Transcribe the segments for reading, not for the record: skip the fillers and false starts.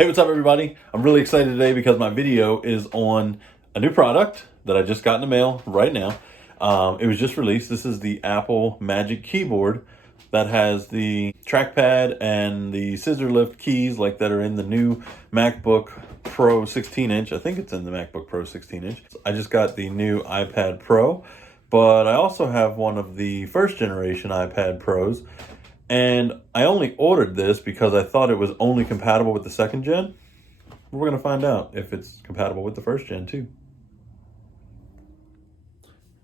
Hey, what's up everybody? I'm really excited today because my video is on a new product that I just got in the mail right now. It was just released. This is the Apple Magic Keyboard that has the trackpad and the scissor lift keys like that are in the new MacBook Pro 16-inch. I think it's in the MacBook Pro 16-inch. I just got the new iPad Pro, but I also have one of the first generation iPad Pros. And I only ordered this because I thought it was only compatible with the second gen. We're going to find out if it's compatible with the first gen too.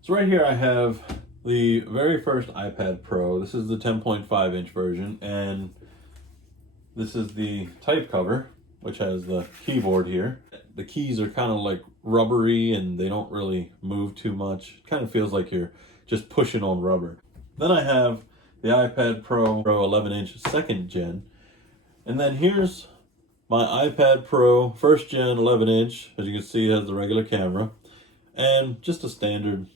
So right here I have the very first iPad Pro. This is the 10.5 inch version, and this is the type cover, which has the keyboard here. The keys are kind of like rubbery and they don't really move too much. It kind of feels like you're just pushing on rubber. Then I have the iPad Pro 11-inch second gen. And then here's my iPad Pro first gen 11-inch. As you can see, it has the regular camera and just a standard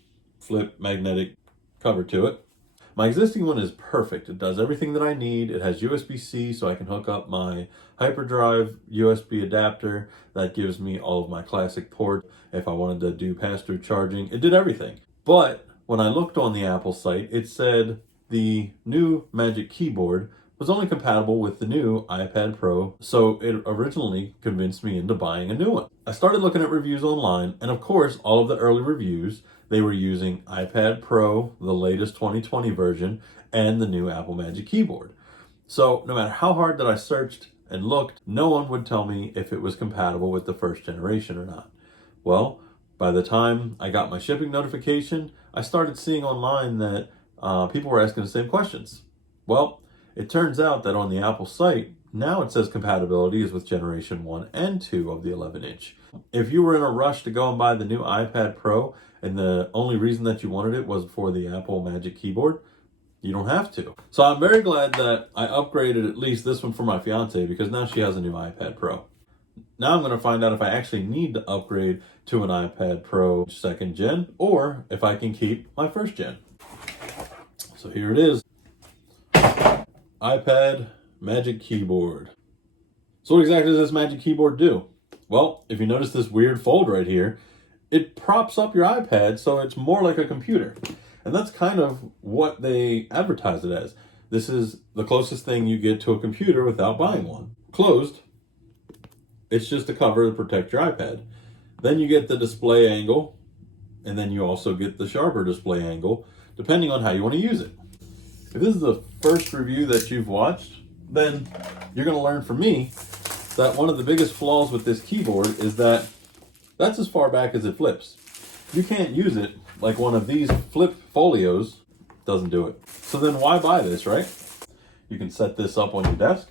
flip magnetic cover to it. My existing one is perfect. It does everything that I need. It has USB-C, so I can hook up my hyperdrive USB adapter. That gives me all of my classic ports. If I wanted to do pass-through charging, it did everything. But when I looked on the Apple site, it said the new Magic Keyboard was only compatible with the new iPad Pro, so it originally convinced me into buying a new one. I started looking at reviews online, and of course, all of the early reviews, they were using iPad Pro, the latest 2020 version, and the new Apple Magic Keyboard. So no matter how hard that I searched and looked, no one would tell me if it was compatible with the first generation or not. Well, by the time I got my shipping notification, I started seeing online that people were asking the same questions. Well, it turns out that on the Apple site, now it says compatibility is with generation 1 and 2 of the 11-inch. If you were in a rush to go and buy the new iPad Pro and the only reason that you wanted it was for the Apple Magic Keyboard, you don't have to. So I'm very glad that I upgraded at least this one for my fiance, because now she has a new iPad Pro. Now I'm going to find out if I actually need to upgrade to an iPad Pro second gen or if I can keep my first gen. So here it is, iPad Magic Keyboard. So what exactly does this Magic Keyboard do? Well, if you notice this weird fold right here, it props up your iPad so it's more like a computer. And that's kind of what they advertise it as. This is the closest thing you get to a computer without buying one. Closed, it's just a cover to protect your iPad. Then you get the display angle, and then you also get the sharper display angle, depending on how you want to use it. If this is the first review that you've watched, then you're going to learn from me that one of the biggest flaws with this keyboard is that that's as far back as it flips. You can't use it like one of these flip folios. Doesn't do it. So then why buy this, right? You can set this up on your desk.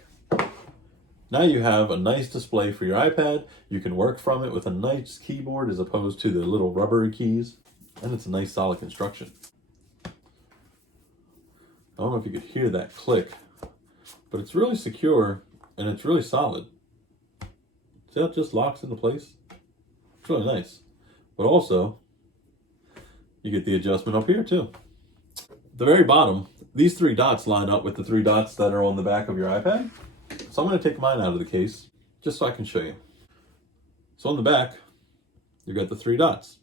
Now you have a nice display for your iPad. You can work from it with a nice keyboard as opposed to the little rubbery keys. And it's a nice solid construction. I don't know if you could hear that click, but it's really secure and it's really solid. See how it just locks into place? It's really nice. But also, you get the adjustment up here too. At the very bottom, these three dots line up with the three dots that are on the back of your iPad. So I'm going to take mine out of the case just so I can show you. So on the back, you've got the three dots.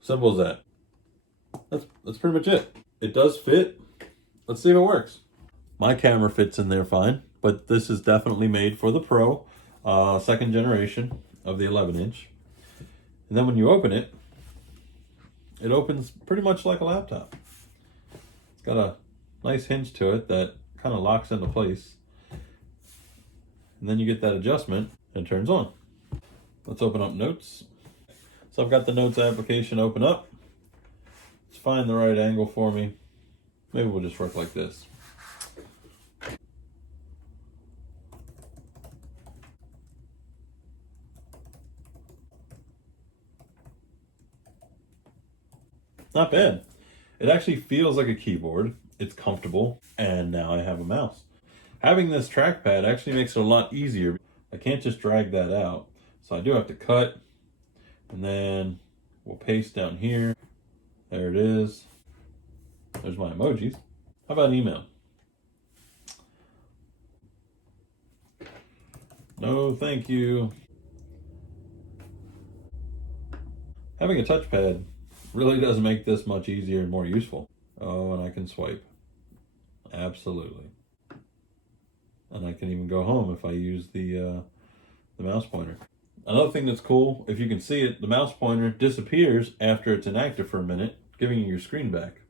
Simple as that. That's pretty much it. It does fit. Let's see if it works. My camera fits in there fine, but this is definitely made for the Pro, second generation of the 11-inch. And then when you open it, it opens pretty much like a laptop. It's got a nice hinge to it that kind of locks into place. And then you get that adjustment and it turns on. Let's open up Notes. So I've got the Notes application open up. Let's find the right angle for me. Maybe we'll just work like this. Not bad. It actually feels like a keyboard. It's comfortable, and now I have a mouse. Having this trackpad actually makes it a lot easier. I can't just drag that out, so I do have to cut, and then we'll paste down here. There it is. There's my emojis. How about email? No, thank you. Having a touchpad really does make this much easier and more useful. Oh, and I can swipe. Absolutely. And I can even go home if I use the mouse pointer. Another thing that's cool, if you can see it, the mouse pointer disappears after it's inactive for a minute, giving you your screen back.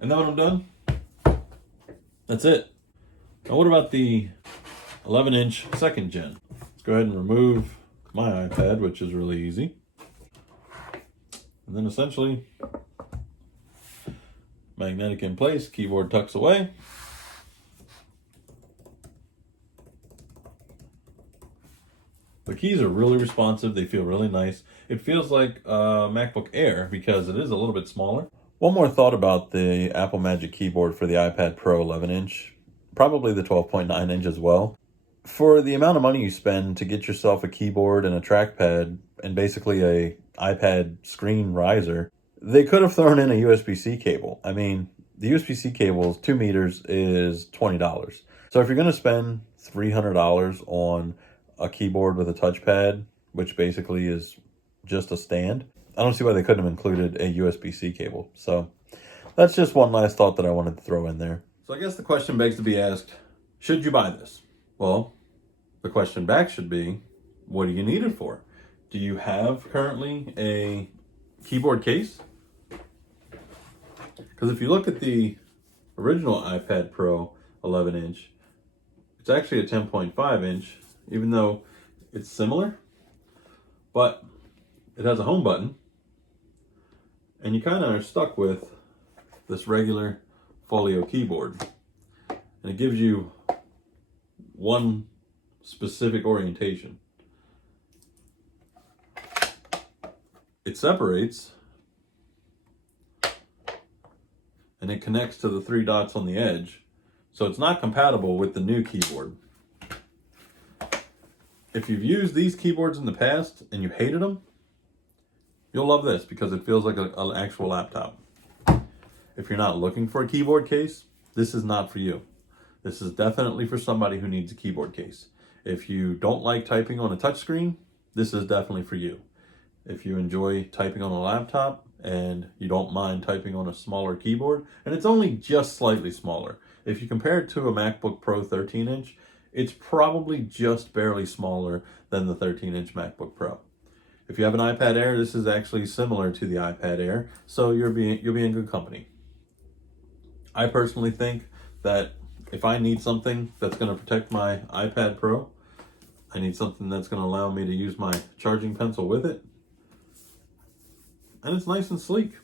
And then when I'm done, that's it. Now what about the 11-inch second gen? Let's go ahead and remove my iPad, which is really easy. And then essentially, magnetic in place, keyboard tucks away. The keys are really responsive. They feel really nice. It feels like a MacBook Air because it is a little bit smaller. One more thought about the Apple Magic Keyboard for the iPad Pro 11-inch, probably the 12.9-inch as well. For the amount of money you spend to get yourself a keyboard and a trackpad and basically a iPad screen riser, they could have thrown in a USB-C cable. I mean, the USB-C cable is 2 meters is $20. So if you're going to spend $300 on a keyboard with a touchpad, which basically is just a stand, I don't see why they couldn't have included a USB-C cable. So that's just one last thought that I wanted to throw in there. So I guess the question begs to be asked, should you buy this? Well, the question back should be, what do you need it for? Do you have currently a keyboard case? Because if you look at the original iPad Pro 11-inch, it's actually a 10.5-inch, even though it's similar, but it has a home button, and you kind of are stuck with this regular folio keyboard, and it gives you one specific orientation. It separates, and it connects to the 3 dots on the edge, so it's not compatible with the new keyboard. If you've used these keyboards in the past and you hated them, you'll love this because it feels like an actual laptop. If you're not looking for a keyboard case, this is not for you. This is definitely for somebody who needs a keyboard case. If you don't like typing on a touchscreen, this is definitely for you. If you enjoy typing on a laptop and you don't mind typing on a smaller keyboard, and it's only just slightly smaller. If you compare it to a MacBook Pro 13-inch, it's probably just barely smaller than the 13-inch MacBook Pro. If you have an iPad Air, this is actually similar to the iPad Air, so you'll be in good company. I personally think that if I need something that's going to protect my iPad Pro, I need something that's going to allow me to use my charging pencil with it, and it's nice and sleek.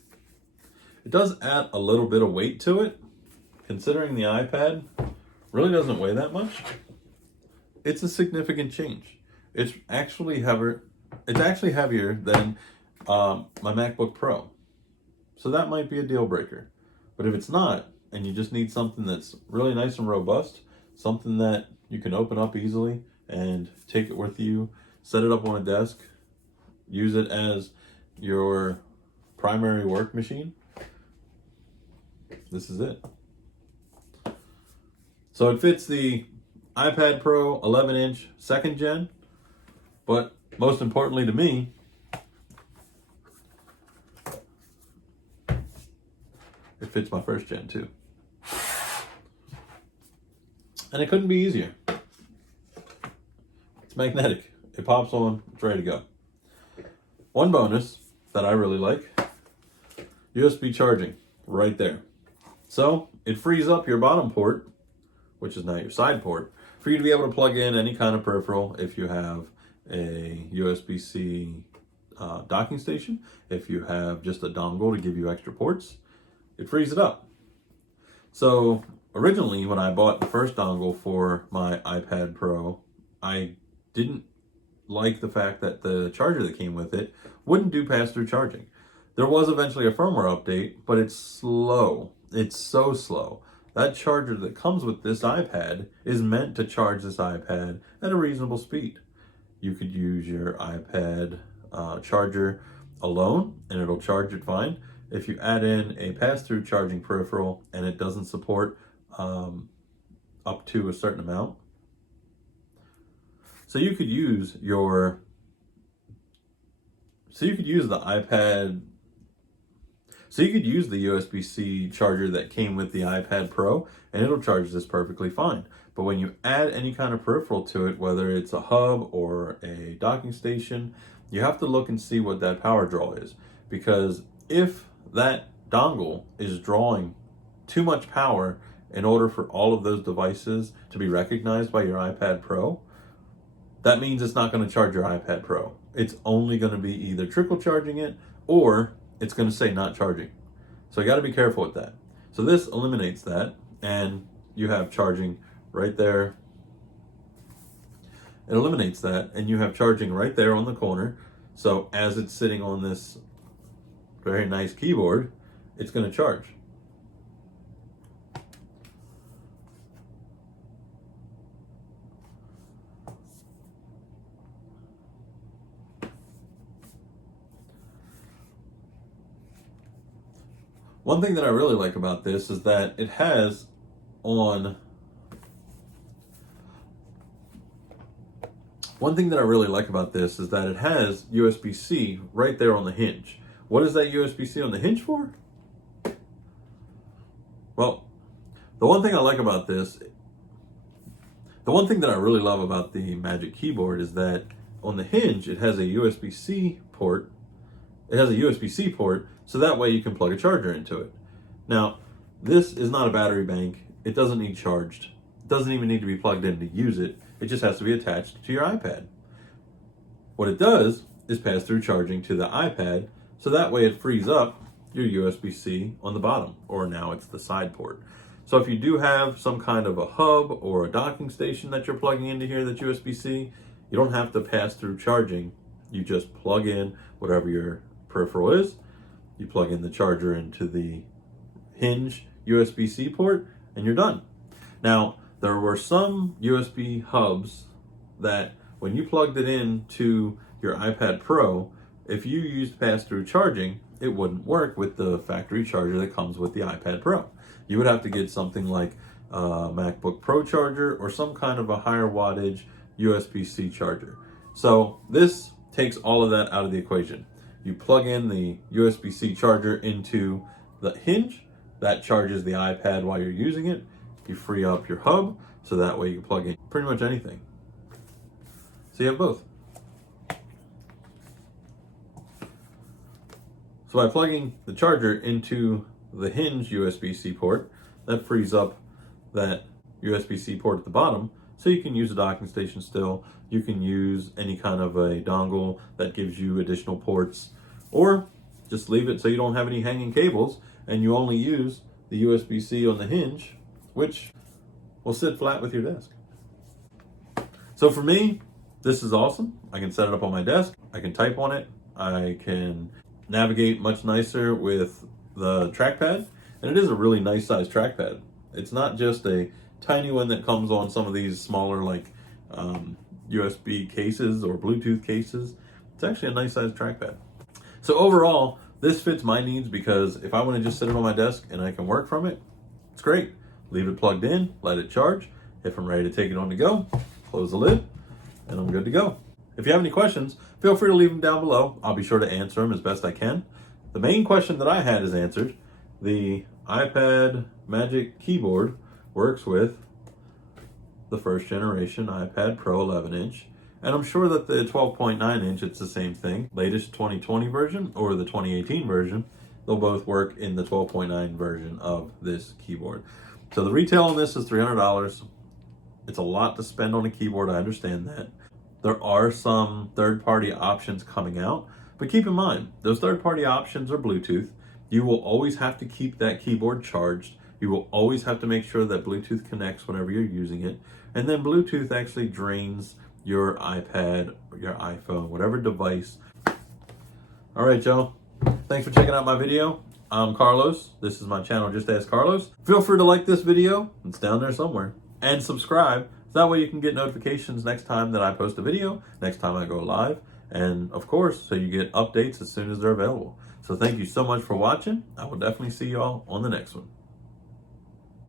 It does add a little bit of weight to it, considering the iPad really doesn't weigh that much. It's a significant change. It's actually heavier. It's actually heavier than my MacBook Pro, so that might be a deal breaker. But if it's not, and you just need something that's really nice and robust, something that you can open up easily and take it with you, set it up on a desk, use it as your primary work machine, this is it. So it fits the iPad Pro 11-inch second gen, but most importantly to me, it fits my first gen too. And it couldn't be easier. It's magnetic. It pops on, it's ready to go. One bonus that I really like, USB charging right there. So it frees up your bottom port, which is now your side port, for you to be able to plug in any kind of peripheral if you have a USB-C docking station, if you have just a dongle to give you extra ports, it frees it up. So originally when I bought the first dongle for my iPad Pro, I didn't like the fact that the charger that came with it wouldn't do pass-through charging. There was eventually a firmware update, but it's slow. It's so slow. That charger that comes with this iPad is meant to charge this iPad at a reasonable speed. You could use your iPad charger alone and it'll charge it fine. If you add in a pass-through charging peripheral and it doesn't support up to a certain amount, So you could use your, so you could use the iPad, so you could use the USB-C charger that came with the iPad Pro, and it'll charge this perfectly fine. But when you add any kind of peripheral to it, whether it's a hub or a docking station, you have to look and see what that power draw is. Because if that dongle is drawing too much power in order for all of those devices to be recognized by your iPad Pro, that means it's not going to charge your iPad Pro. It's only going to be either trickle charging it or it's going to say not charging. So you got to be careful with that. So this eliminates that, and you have charging right there. It eliminates that, and you have charging right there on the corner. So as it's sitting on this very nice keyboard, it's going to charge. One thing that I really like about this is that it has on One thing that I really like about this is that it has USB-C right there on the hinge. What is that USB-C on the hinge for? Well, the one thing I like about this, the one thing that I really love about the Magic Keyboard is that on the hinge, it has a USB-C port. It has a USB-C port, so that way you can plug a charger into it. Now, this is not a battery bank. It doesn't need charged. It doesn't even need to be plugged in to use it. It just has to be attached to your iPad. What it does is pass through charging to the iPad, so that way it frees up your USB-C on the bottom, or now it's the side port. So if you do have some kind of a hub or a docking station that you're plugging into here that's USB-C, you don't have to pass through charging. You just plug in whatever your peripheral is. You plug in the charger into the hinge USB-C port, and you're done. Now, there were some USB hubs that when you plugged it into your iPad Pro, if you used pass-through charging, it wouldn't work with the factory charger that comes with the iPad Pro. You would have to get something like a MacBook Pro charger or some kind of a higher wattage USB-C charger. So this takes all of that out of the equation. You plug in the USB-C charger into the hinge, that charges the iPad while you're using it. You free up your hub, so that way you can plug in pretty much anything. So you have both. So by plugging the charger into the hinge USB-C port, that frees up that USB-C port at the bottom, so you can use a docking station still. You can use any kind of a dongle that gives you additional ports, or just leave it so you don't have any hanging cables and you only use the USB-C on the hinge, which will sit flat with your desk. So for me, this is awesome. I can set it up on my desk. I can type on it. I can navigate much nicer with the trackpad. And it is a really nice size trackpad. It's not just a tiny one that comes on some of these smaller like USB cases or Bluetooth cases. It's actually a nice size trackpad. So overall, this fits my needs because if I want to just sit it on my desk and I can work from it, it's great. Leave it plugged in, let it charge. If I'm ready to take it on to go, close the lid, and I'm good to go. If you have any questions, feel free to leave them down below. I'll be sure to answer them as best I can. The main question that I had is answered. The iPad Magic Keyboard works with the first generation iPad Pro 11-inch. And I'm sure that the 12.9-inch, it's the same thing. Latest 2020 version or the 2018 version, they'll both work in the 12.9 version of this keyboard. So the retail on this is $300. It's a lot to spend on a keyboard, I understand that. There are some third-party options coming out, but keep in mind, those third-party options are Bluetooth. You will always have to keep that keyboard charged. You will always have to make sure that Bluetooth connects whenever you're using it. And then Bluetooth actually drains your iPad, or your iPhone, whatever device. All right, y'all. Thanks for checking out my video. I'm Carlos. This is my channel, Just Ask Carlos. Feel free to like this video. It's down there somewhere. And subscribe. So that way you can get notifications next time that I post a video, next time I go live. And of course, so you get updates as soon as they're available. So thank you so much for watching. I will definitely see y'all on the next one.